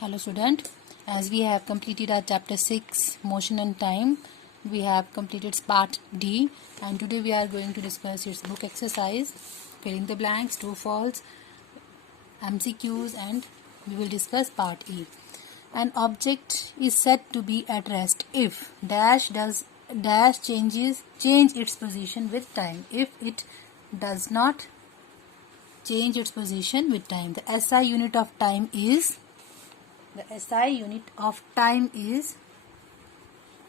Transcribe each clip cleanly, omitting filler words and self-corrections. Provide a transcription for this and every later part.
Hello student, as we have completed our chapter 6 motion and time, we have completed part D and today we are going to discuss its book exercise, filling the blanks, true false, MCQs, and we will discuss part E. An object is said to be at rest if dash change its position with time. If it does not change its position with time, the SI unit of time is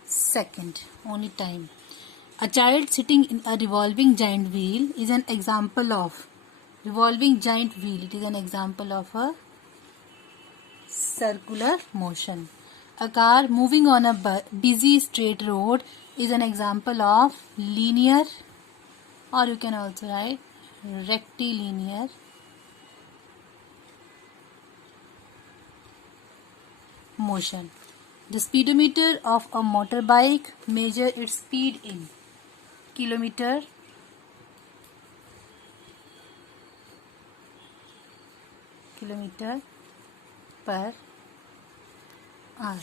second, only time. A child sitting in a revolving giant wheel is an example of revolving giant wheel. It is an example of a circular motion. A car moving on a busy straight road is an example of linear, or you can also write rectilinear motion. The speedometer of a motorbike measures its speed in kilometer per hour.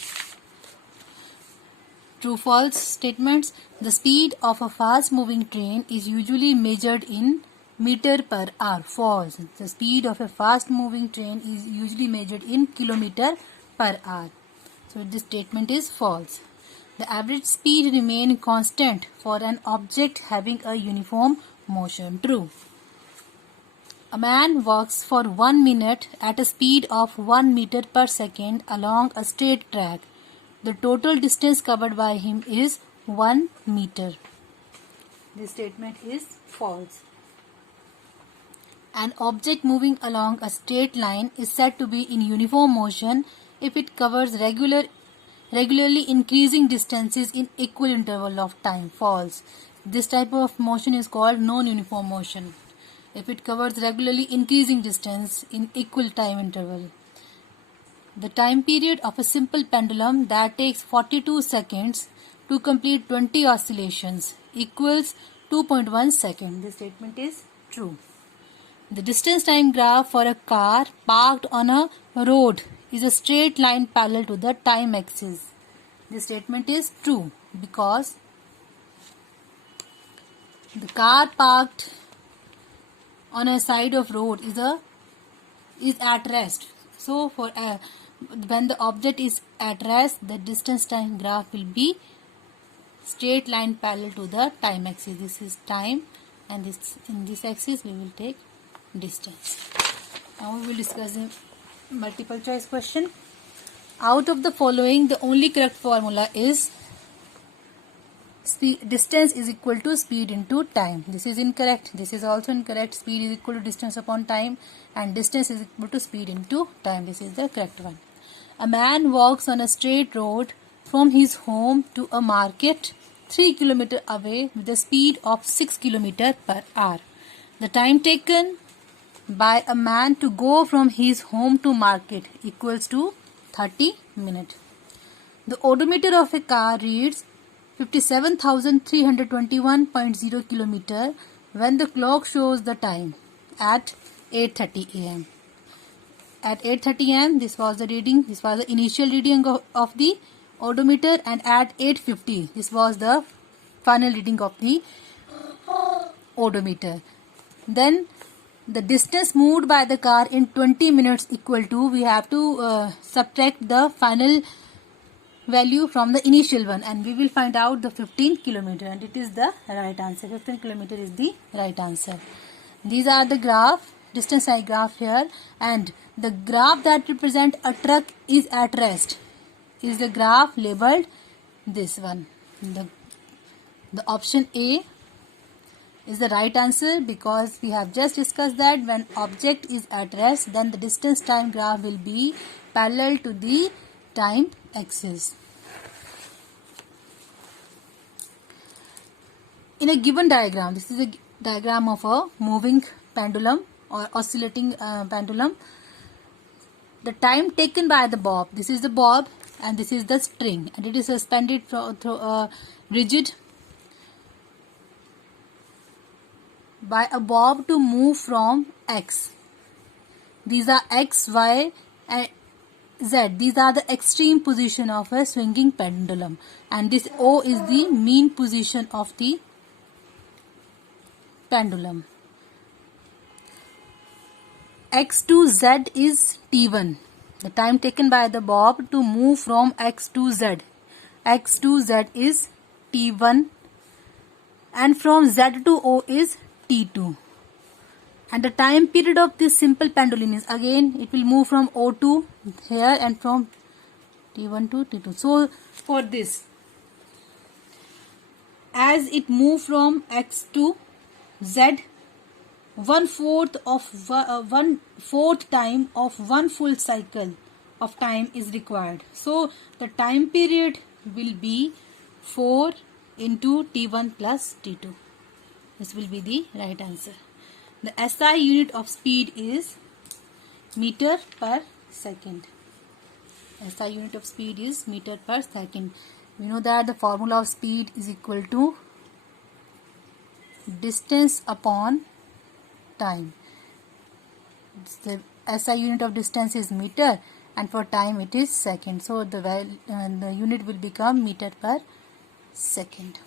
True false statements. The speed of a fast moving train is usually measured in meter per hour. False. The speed of a fast moving train is usually measured in kilometer per hour. So this statement is false. The average speed remains constant for an object having a uniform motion. True. A man walks for 1 minute at a speed of 1 meter per second along a straight track. The total distance covered by him is 1 meter. This statement is false. An object moving along a straight line is said to be in uniform motion if it covers regularly increasing distances in equal interval of time. False. This type of motion is called non-uniform motion. If it covers regularly increasing distance in equal time interval. The time period of a simple pendulum that takes 42 seconds to complete 20 oscillations equals 2.1 seconds. This statement is true. The distance time graph for a car parked on a road is a straight line parallel to the time axis. This statement is true because the car parked on a side of road is at rest. So when the object is at rest, the distance time graph will be straight line parallel to the time axis. This is time, and in this axis we will take distance. Now we will discuss the multiple choice question. Out of the following, the only correct formula is distance is equal to speed into time. This is incorrect. This is also incorrect. Speed is equal to distance upon time, and distance is equal to speed into time. This is the correct one. A man walks on a straight road from his home to a market 3 km away with a speed of 6 km per hour. The time taken by a man to go from his home to market equals to 30 minutes. The odometer of a car reads 57,321.0 km when the clock shows the time at 8:30 am. At 8:30 am, this was the reading. This was the initial reading of the odometer, and at 8:50, this was the final reading of the odometer. Then the distance moved by the car in 20 minutes equal to, we have to subtract the final value from the initial one, and we will find out the 15 km, and it is the right answer. 15 km is the right answer. These are the graph, distance I graph here, and the graph that represent a truck is at rest is the graph labeled this one. The option A is the right answer because we have just discussed that when object is at rest, then the distance time graph will be parallel to the time axis. In a given diagram, this is a diagram of a moving pendulum or oscillating pendulum. The time taken by the bob, this is the bob and this is the string, and it is suspended through a rigid by a bob to move from X. These are X, Y Z. These are the extreme position of a swinging pendulum, and this O is the mean position of the pendulum. X to Z is T1. The time taken by the bob to move from X to Z. X to Z is T1, and from Z to O is T2. And the time period of this simple pendulum is, again, it will move from O to here and from T1 to T2. So for this, as it moves from X to Z, 1/4 time of one full cycle of time is required. So the time period will be 4 into T1 plus T2. This will be the right answer. The SI unit of speed is meter per second. SI unit of speed is meter per second. We know that the formula of speed is equal to distance upon time. The SI unit of distance is meter, and for time it is second. So the unit will become meter per second.